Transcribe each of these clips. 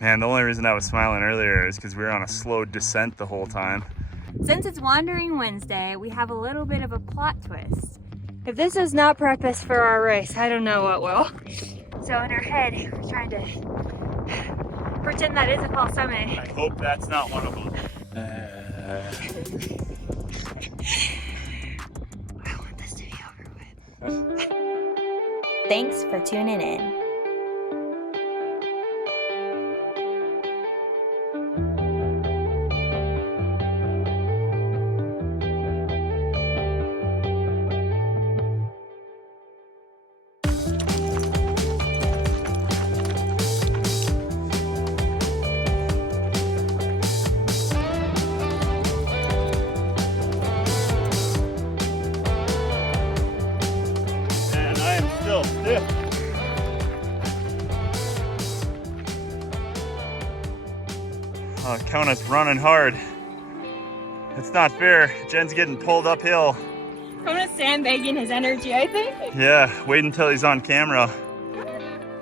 Man, the only reason I was smiling earlier is because we were on a slow descent the whole time. Since it's Wandering Wednesday, we have a little bit of a plot twist. If this does not prep us for our race, I don't know what will. So in our head, we're trying to pretend that is a false summit. I hope that's not one of them. I want this to be over with. Thanks for tuning in. Oh, count us running hard. It's not fair. Jen's getting pulled uphill. I'm just sandbagging his energy, I think. Yeah, wait until he's on camera.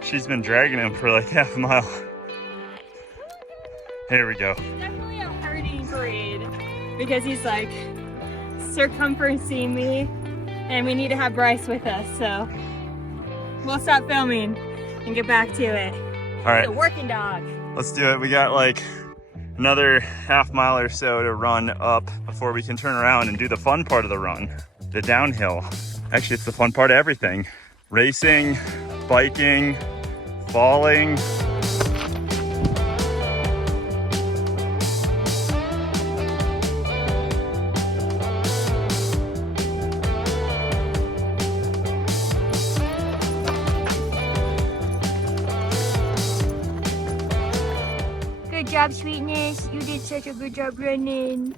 She's been dragging him for like half a mile. Here we go. It's definitely a hurting breed because he's like circumferencing me, and we need to have Bryce with us, so we'll stop filming and get back to it. All right. The working dog. Let's do it. We got like another half mile or so to run up before we can turn around and do the fun part of the run, the downhill. Actually, it's the fun part of everything. Racing, biking, falling. Good job, Sweetness. You did such a good job running.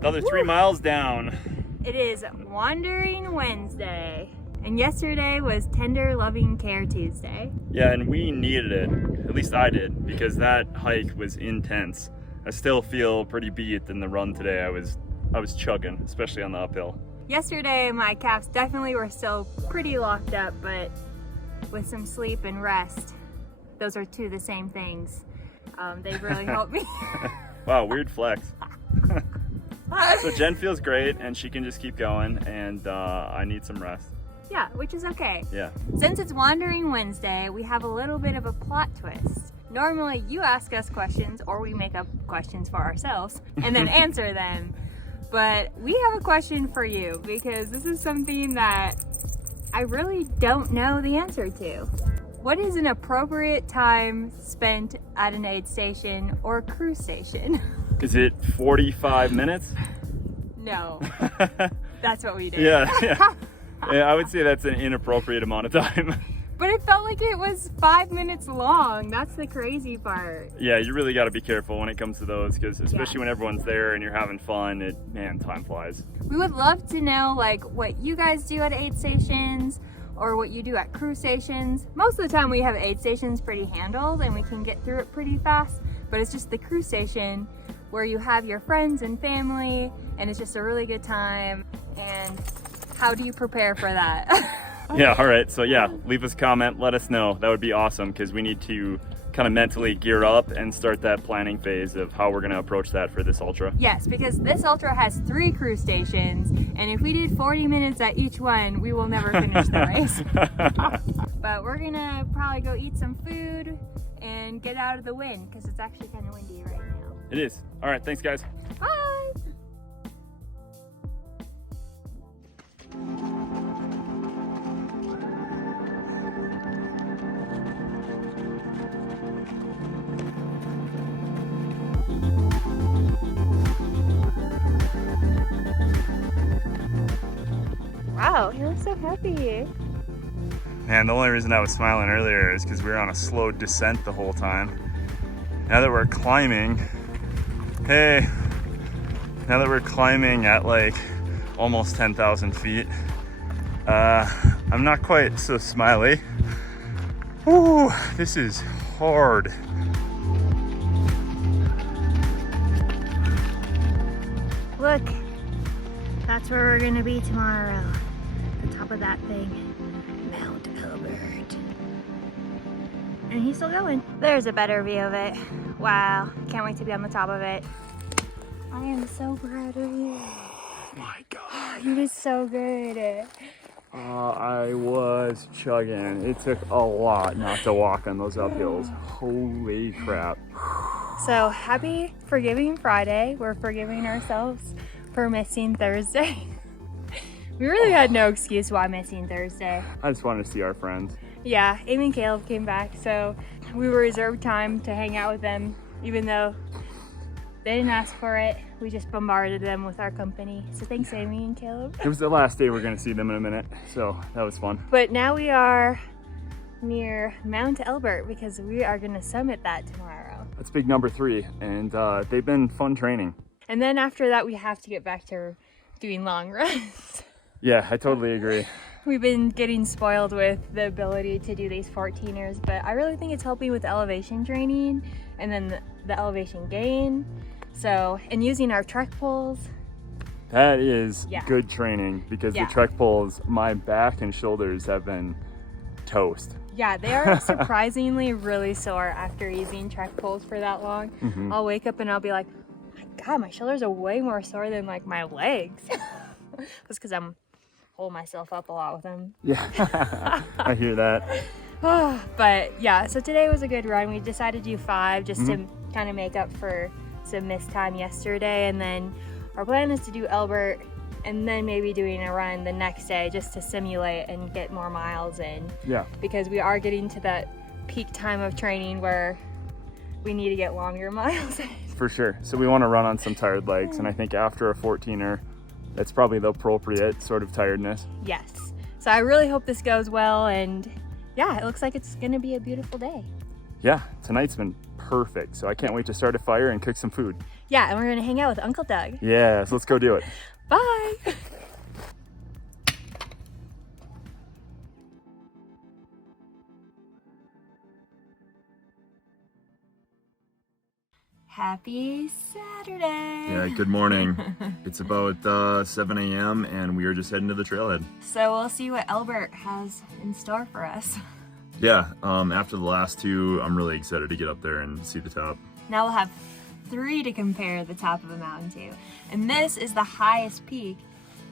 Another 3 miles down. It is Wandering Wednesday, and yesterday was Tender Loving Care Tuesday. Yeah, and we needed it. At least I did, because that hike was intense. I still feel pretty beat in the run today. I was chugging, especially on the uphill. Yesterday, my calves definitely were still pretty locked up, but with some sleep and rest, those are two of the same things. They really helped me. Wow, weird flex. So Jen feels great and she can just keep going, and I need some rest. Yeah, which is okay. Yeah. Since it's Wandering Wednesday, we have a little bit of a plot twist. Normally you ask us questions or we make up questions for ourselves and then answer them. But we have a question for you because this is something that I really don't know the answer to. What is an appropriate time spent at an aid station or cruise station? Is it 45 minutes? No, that's what we do. Yeah, yeah. Yeah, I would say that's an inappropriate amount of time. But it felt like it was 5 minutes long. That's the crazy part. Yeah, you really got to be careful when it comes to those, because especially when everyone's there and you're having fun, man, time flies. We would love to know like what you guys do at aid stations or what you do at cruise stations. Most of the time we have aid stations pretty handled and we can get through it pretty fast, but it's just the cruise station where you have your friends and family and it's just a really good time. And how do you prepare for that? Yeah, all right. So yeah, leave us a comment, let us know. That would be awesome, because we need to kind of mentally gear up and start that planning phase of how we're going to approach that for this ultra. Yes, because this ultra has 3 cruise stations, and if we did 40 minutes at each one, we will never finish the race. But we're gonna probably go eat some food and get out of the wind, because it's actually kind of windy right now. It is. All right, thanks guys. Bye! Wow, he looks so happy. Man, the only reason I was smiling earlier is because we were on a slow descent the whole time. Now that we're climbing, hey, now that we're climbing at like almost 10,000 feet, I'm not quite so smiley. Woo, this is hard. Look, that's where we're gonna be tomorrow. The top of that thing, Mount Elbert. And he's still going. There's a better view of it. Wow, can't wait to be on the top of it. I am so proud of you. Oh my God. You did so good. I was chugging. It took a lot not to walk on those uphills. Holy crap. So happy Forgiving Friday. We're forgiving ourselves for missing Thursday. We really had no excuse why missing Thursday. I just wanted to see our friends. Yeah, Amy and Caleb came back, so we were reserved time to hang out with them, even though they didn't ask for it. We just bombarded them with our company. So thanks, Amy and Caleb. It was the last day we're gonna see them in a minute, so that was fun. But now we are near Mount Elbert because we are gonna summit that tomorrow. That's big number 3, and they've been fun training. And then after that, we have to get back to doing long runs. Yeah, I totally agree. We've been getting spoiled with the ability to do these 14ers, but I really think it's helping with elevation training and then the elevation gain. So, and using our trek poles. That is Yeah. good training because Yeah. the trek poles, my back and shoulders have been toast. Yeah, they are surprisingly really sore after using trek poles for that long. I'll wake up and I'll be like, oh my God, my shoulders are way more sore than like my legs. That's because I'm holding myself up a lot with them. Yeah, I hear that. But yeah, so today was a good run. We decided to do 5 just to kind of make up for some missed time yesterday. And then our plan is to do Elbert and then maybe doing a run the next day just to simulate and get more miles in. Yeah. Because we are getting to that peak time of training where we need to get longer miles in. For sure. So we want to run on some tired legs, and I think after a 14er, that's probably the appropriate sort of tiredness. Yes. So I really hope this goes well, and yeah, it looks like it's gonna be a beautiful day. Yeah, tonight's been perfect, so I can't wait to start a fire and cook some food. Yeah, and we're gonna hang out with Uncle Doug. Yeah, so let's go do it. Bye. Happy Saturday. Yeah, good morning. It's about 7 a.m. and we are just heading to the trailhead. So we'll see what Elbert has in store for us. Yeah, after the last 2, I'm really excited to get up there and see the top. Now we'll have 3 to compare the top of a mountain to. And this is the highest peak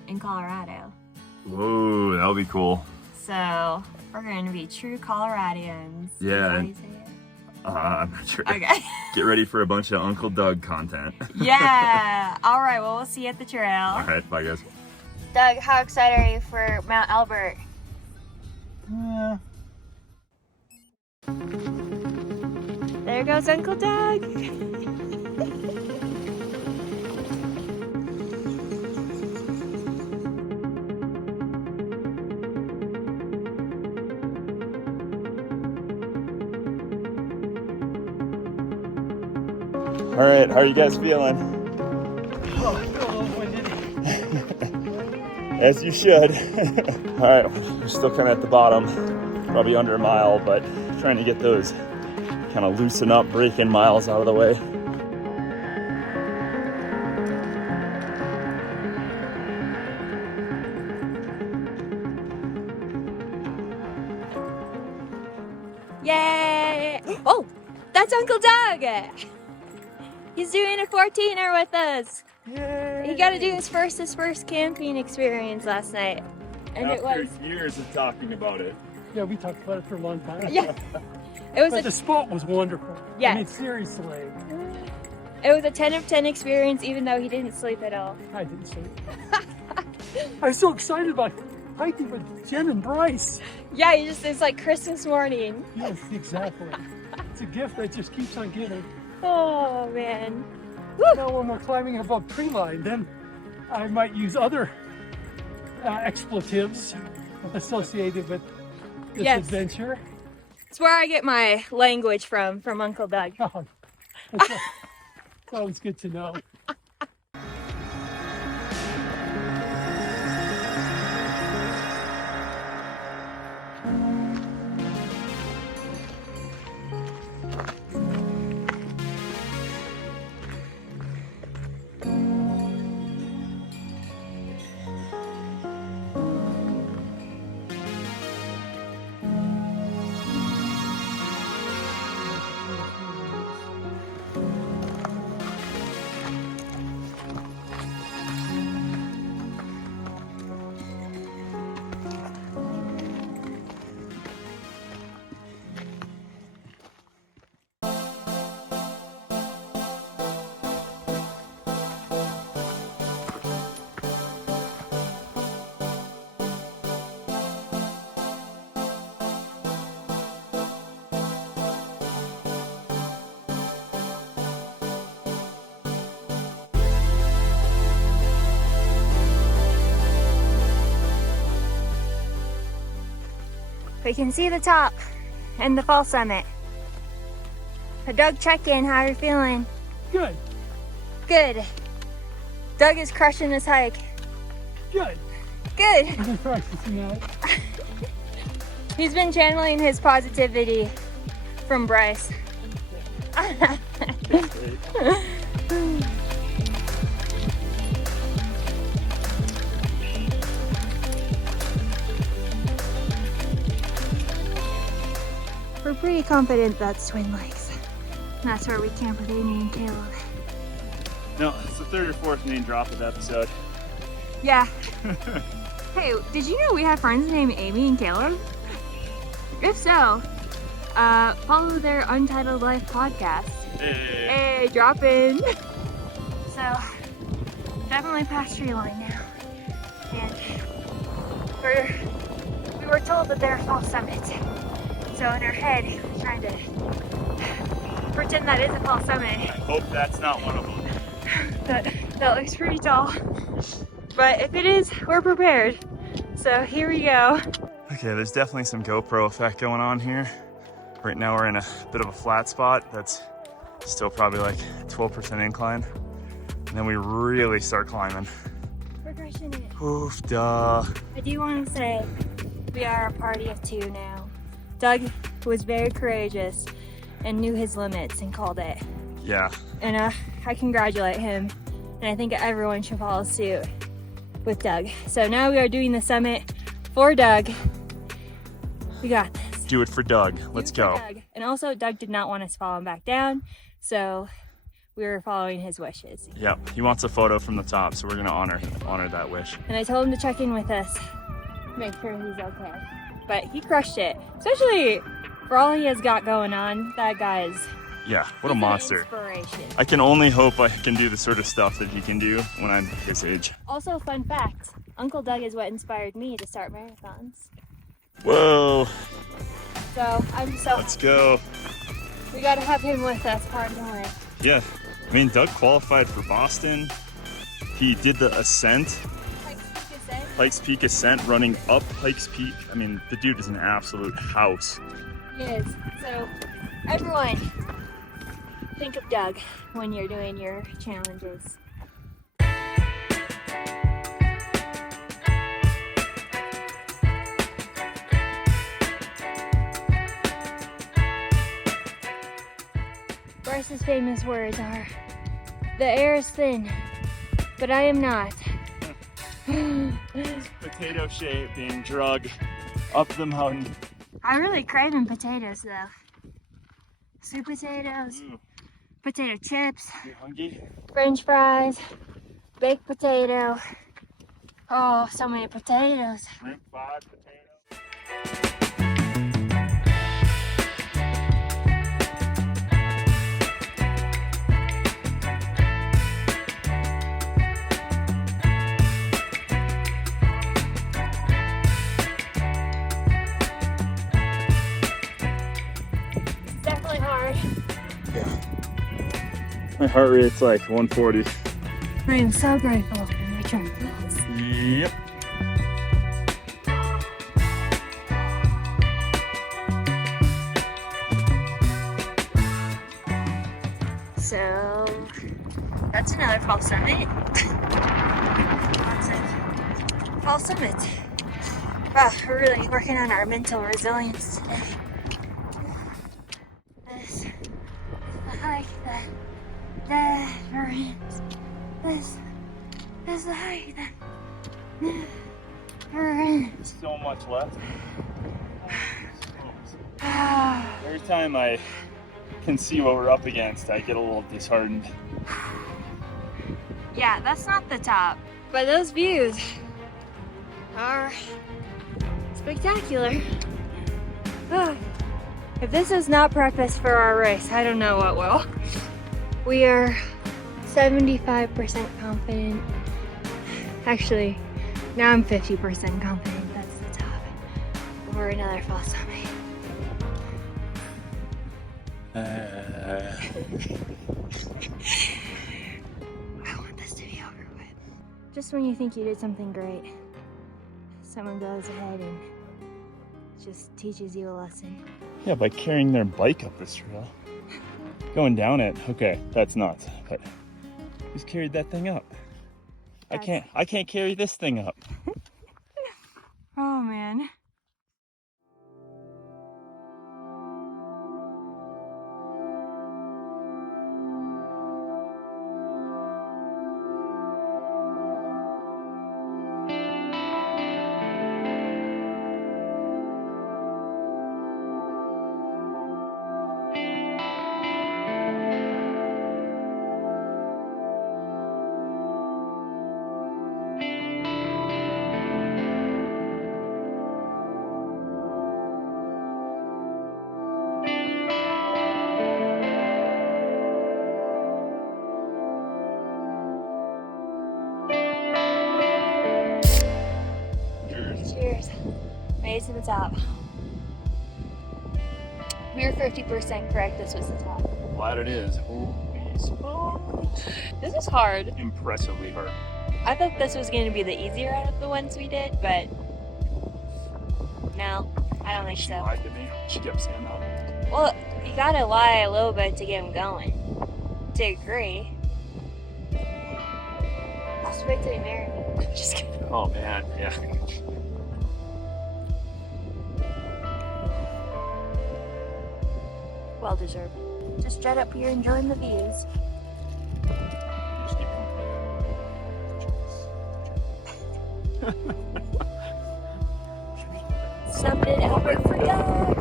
in Colorado. Whoa, that'll be cool. So we're going to be true Coloradians. Yeah. Is that how you say it? I'm not sure. Okay. Get ready for a bunch of Uncle Doug content. Yeah. All right. Well, we'll see you at the trail. All right, bye guys. Doug, how excited are you for Mount Elbert? Yeah. There goes Uncle Doug. All right, how are you guys feeling? As you should. All right, we're still kind of at the bottom, probably under a mile, but trying to get those kind of loosen up, break-in miles out of the way. Yay! Oh, that's Uncle Doug. He's doing a 14er with us. Yay! He got to do his first camping experience last night. And it was, years of talking about it. Yeah, we talked about it for a long time. yeah, it was But the spot was wonderful. Yes. I mean, seriously. it was a 10 of 10 experience, even though he didn't sleep at all. I didn't sleep. I was so excited about hiking with Jen and Bryce. Yeah, it's like Christmas morning. Yes, exactly. It's a gift that just keeps on giving. Oh, man. You know, when we're climbing above tree line, then I might use other expletives associated with this Yes. adventure. It's where I get my language from Uncle Doug. Oh, that's always good to know. We can see the top and the fall summit. A Doug check-in, how are you feeling? Good. Good. Doug is crushing this hike. Good. Good. I've been practicing that. He's been channeling his positivity from Bryce. We're pretty confident that's Twin Lakes. That's where we camp with Amy and Caleb. No, it's the third or fourth main drop of the episode. Yeah. Hey, did you know we have friends named Amy and Caleb? If so, follow their Untitled Life podcast. Hey, drop in. So, definitely past tree line now. And we were told that they're fall summit. So in our head, we're trying to pretend that is a fall summit. I hope that's not one of them. That looks pretty tall. But if it is, we're prepared. So here we go. Okay, there's definitely some GoPro effect going on here. Right now we're in a bit of a flat spot that's still probably like 12% incline. And then we really start climbing. We're crushing it. Oof, duh. I do want to say we are a party of two now. Doug was very courageous and knew his limits and called it. Yeah. And I congratulate him. And I think everyone should follow suit with Doug. So now we are doing the summit for Doug. We got this. Do it for Doug. Let's go. Doug. And also Doug did not want us falling back down. So we were following his wishes. Yep, he wants a photo from the top, so we're gonna honor that wish. And I told him to check in with us, make sure he's okay. But he crushed it, especially for all he has got going on. That guy is Yeah, what a monster. Inspiration. I can only hope I can do the sort of stuff that he can do when I'm his age. Also, fun fact, Uncle Doug is what inspired me to start marathons. Whoa, So I'm so let's go. we gotta have him with us part of the way. Yeah, I mean, Doug qualified for Boston. He did the ascent, Pikes Peak ascent, running up Pikes Peak. I mean, the dude is an absolute house. He is. So everyone, think of Doug when you're doing your challenges. Bryce's famous words are, "The air is thin, but I am not." Potato shape being drug up the mountain. I'm really craving potatoes though. Sweet potatoes, potato chips, You hungry? French fries, baked potato. Oh, so many potatoes. Shrimp fried potato. Definitely hard. My heart rate's like 140. I am so grateful for my travels. Yep. So that's another fall summit. Fall summit. Wow, we're really working on our mental resilience today. This is the hike that never ends. This is the hike that never ends. So much left. Every time I can see what we're up against, I get a little disheartened. Yeah, that's not the top, but those views are spectacular. If this is not practice for our race, I don't know what will. We are 75% confident. Actually, now I'm 50% confident that's the top. Or another fall summit. I want this to be over with. Just when you think you did something great, someone goes ahead and just teaches you a lesson. Yeah, by carrying their bike up this trail. Going down it, okay, that's nuts. But who's carried that thing up? I can't carry this thing up. Oh man. Cheers. Made it to the top. We were 50% correct. This was the top. Glad it is. Holy smokes. This was hard. Impressively hard. I thought this was going to be the easier out of the ones we did, but no, I don't think She so. lied to me. She kept saying that. Well, you gotta lie a little bit to get them going. To agree. Just wait till you marry me. Just kidding. Oh man, yeah. Well deserved. Just jet up here enjoying the views. Just keep going. Subbed in Elbert for God.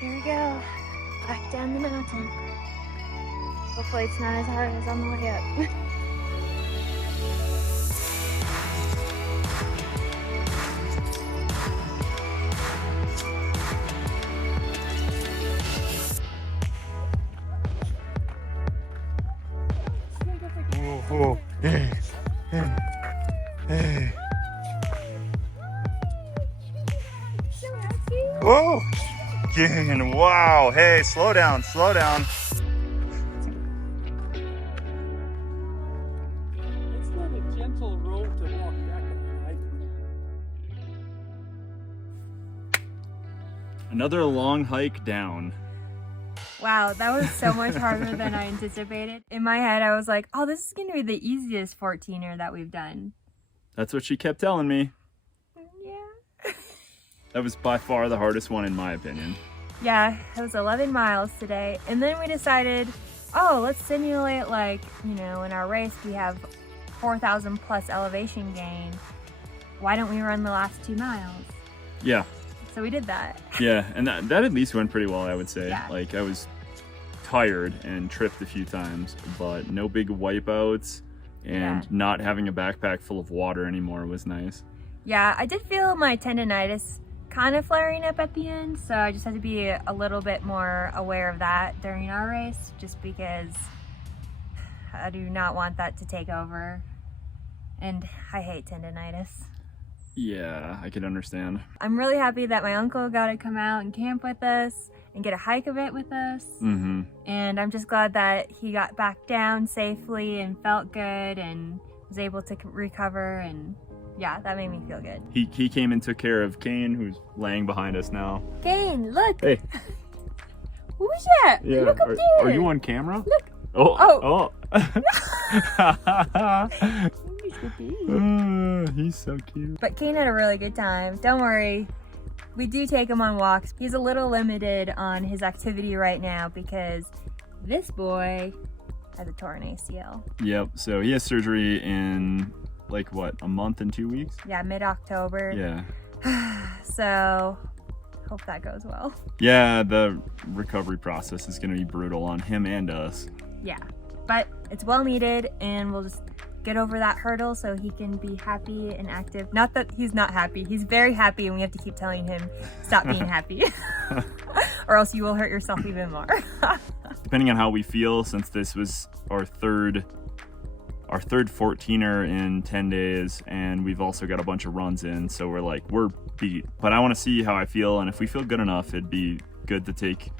Here we go. Back down the mountain. Hopefully it's not as hard as on the way up. Oh, hey, hey, hey. Whoa! Again, wow. Hey, slow down, slow down. It's not a gentle road to walk back on, I think. Another long hike down. Wow, that was so much harder than I anticipated. In my head, I was like, oh, this is going to be the easiest 14er that we've done. That's what she kept telling me. Yeah. That was by far the hardest one in my opinion. Yeah, it was 11 miles today. And then we decided, oh, let's simulate like, you know, in our race we have 4,000 plus elevation gain. Why don't we run the last 2 miles? Yeah. So we did that. Yeah, and that at least went pretty well, I would say. Yeah. Like I was tired and tripped a few times, but no big wipeouts, and Yeah. not having a backpack full of water anymore was nice. Yeah, I did feel my tendonitis kind of flaring up at the end, so I just had to be a little bit more aware of that during our race, just because I do not want that to take over, and I hate tendonitis. Yeah, I could understand. I'm really happy that my uncle got to come out and camp with us and get a hike of it with us, Mm-hmm. and I'm just glad that he got back down safely and felt good and was able to recover, and yeah, that made me feel good. He came and took care of Kane, who's laying behind us now. Kane, look! Hey. Who's that? Yeah. Look up Are there! you on camera? Look! Oh. Oh! He's so cute. But Kane had a really good time. Don't worry. We do take him on walks. He's a little limited on his activity right now because this boy has a torn ACL. Yep. So he has surgery in like what, a month and 2 weeks? Yeah, mid-October. Yeah. So hope that goes well. Yeah, the recovery process is going to be brutal on him and us. Yeah, but it's well needed, and we'll just get over that hurdle so he can be happy and active. Not that he's not happy. He's very happy, and we have to keep telling him, stop being happy, or else you will hurt yourself even more. Depending on how we feel, since this was our third 14er in 10 days, and we've also got a bunch of runs in, so we're beat. But I want to see how I feel, and if we feel good enough, it'd be good to take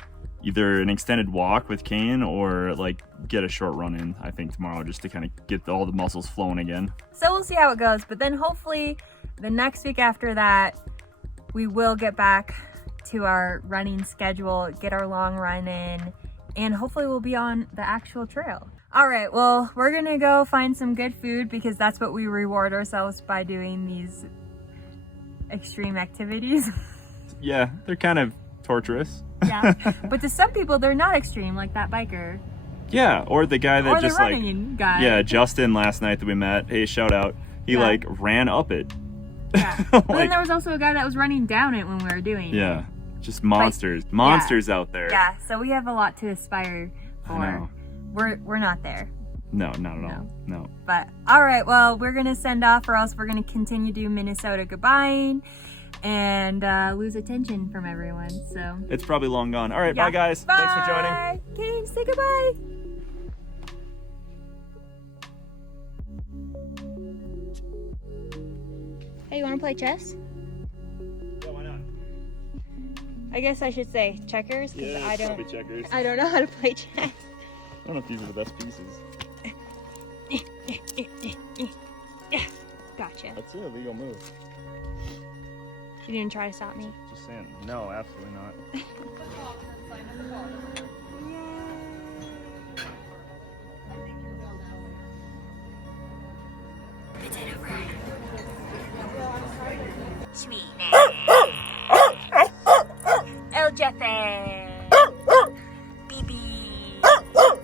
either an extended walk with Kane or like get a short run in, I think, tomorrow, just to kind of get all the muscles flowing again. So we'll see how it goes, but then hopefully the next week after that, we will get back to our running schedule, get our long run in, and hopefully we'll be on the actual trail. All right, well, we're gonna go find some good food because that's what we reward ourselves by doing these extreme activities. Yeah, they're kind of torturous. Yeah, but to some people, they're not extreme, like that biker. Yeah, or the guy that Or the just like, running guy. yeah, Justin last night that we met, hey, shout out, he like ran up it. Yeah. But then Like, there was also a guy that was running down it when we were doing it. yeah, just monsters, monsters out there. Yeah, so we have a lot to aspire I for. know. We're not there. No, not at all. No. But all right, well, we're gonna send off, or else we're gonna continue to do Minnesota goodbying and lose attention from everyone. So It's probably long gone. All right, yeah. bye guys. Bye. Thanks for joining. Kane, say goodbye. Hey, you wanna play chess? Yeah, why not? I guess I should say checkers, because I don't checkers. I don't know how to play chess. I don't know if these are the best pieces. Gotcha. That's an illegal move. You didn't try to stop me. Just saying. No, absolutely not. El Jefe. BB.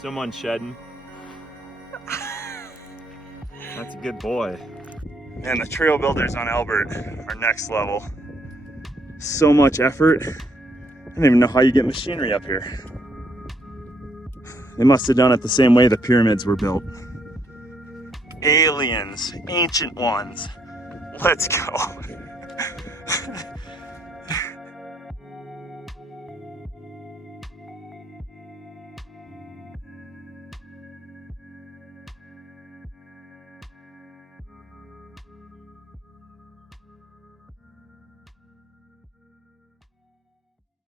Someone shedding. That's a good boy. And the trail builders on Elbert are next level. So much effort. I don't even know how you get machinery up here. They must have done it the same way the pyramids were built. Aliens, ancient ones. Let's go.